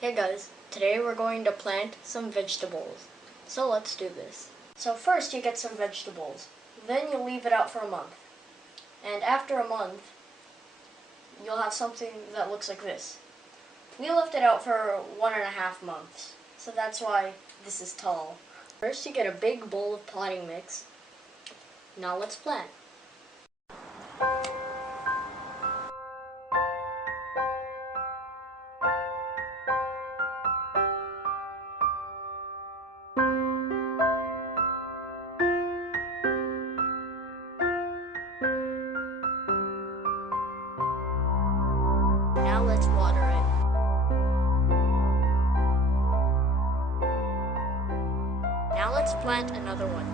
Hey guys, today we're going to plant some vegetables. So let's do this. So first you get some vegetables, then you leave it out for a month. And after a month, you'll have something that looks like this. We left it out for 1.5 months, so that's why this is tall. First you get a big bowl of potting mix. Now let's plant. Now let's water it. Now let's plant another one.